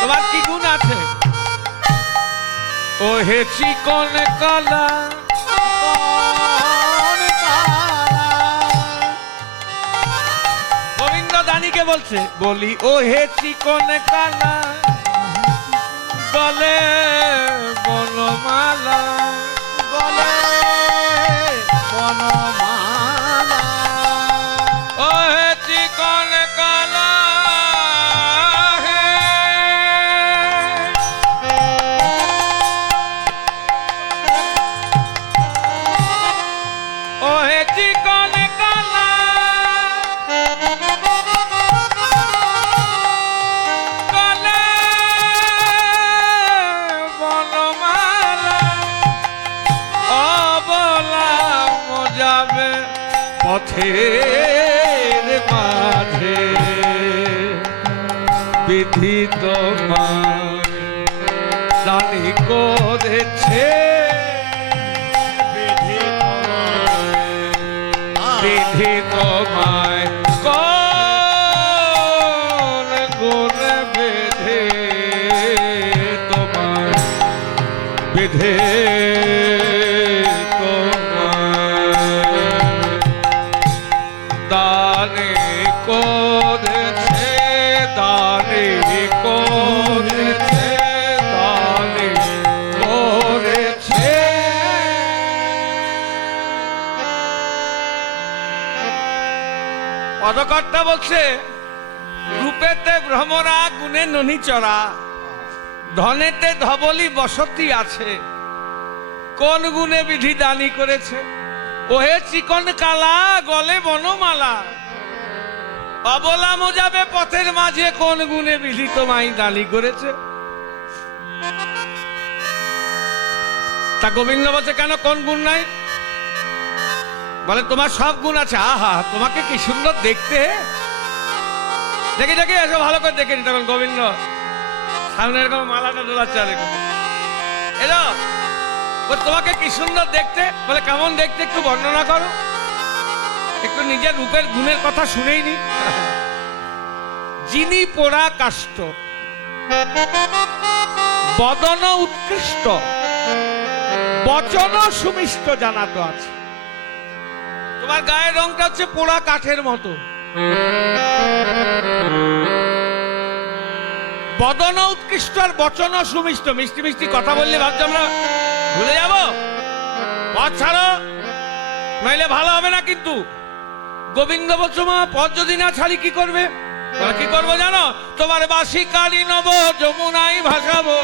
তোমার কি গুণ আছে? ও হে চিকন কালা, গোবিন্দ দানিকে বলছে, বলি ও হে চিকন কালা, গলে বনমালা, গলে বনমালা, ও হে চিকন কালা, হে ও হে চিকন কালা, গলে বনমালা, অবলা মজাবে পথের মাঝে, বিধি তোমার দানি করেছে, বিধি তোমায় কোন গুণে বেঁধে তোমায় বেঁধে দানে করেছে, দানে করেছে, দানে করেছে। পদকর্তা বলছে, রূপেতে ভ্রমরা, গুণে ননিচরা, ধনেতে ধবলি বসতি আছে, কোন গুণে বিধি দানি করেছে? ওহে চিকন কালা, গলে বনমালা, অবলা মোজাবে পথের মাঝে, কোন গুণে বিধি তোমায় দানি করেছে? তা গোবিন্দ বলছে, কেন কোন গুণ নাই? বলে তোমার সব গুণ আছে। আহা, তোমাকে কি সুন্দর দেখতে, দেখে দেখে এসো, ভালো করে দেখেনি। তখন গোবিন্দ সামনে এরকম মালাটা দোলাচ্ছে, এলো তোমাকে কি সুন্দর দেখতে। বলে কেমন দেখতে, একটু বর্ণনা করো, একটু নিজের রূপের গুণের কথা শুনেই নি। যিনি পোড়া কাষ্ঠ, বদন উৎকৃষ্ট, বচন সুমিষ্ট, জানাতো আছে। তোমার গায়ের রংটা হচ্ছে পোড়া কাঠের মতো, বদন উৎকৃষ্ট আর বচন সুমিষ্ট। মিষ্টি মিষ্টি কথা বললে ভাবছি আমরা ভুলে যাব, পথ ছাড়ো, নইলে ভালো হবে না। কিন্তু গোবিন্দ বলছো, মা পথ যদি না ছাড়ি কি করবে? কি করবো জানো? তোমার বাসি কালি নব, যমুনাই ভাসাবো।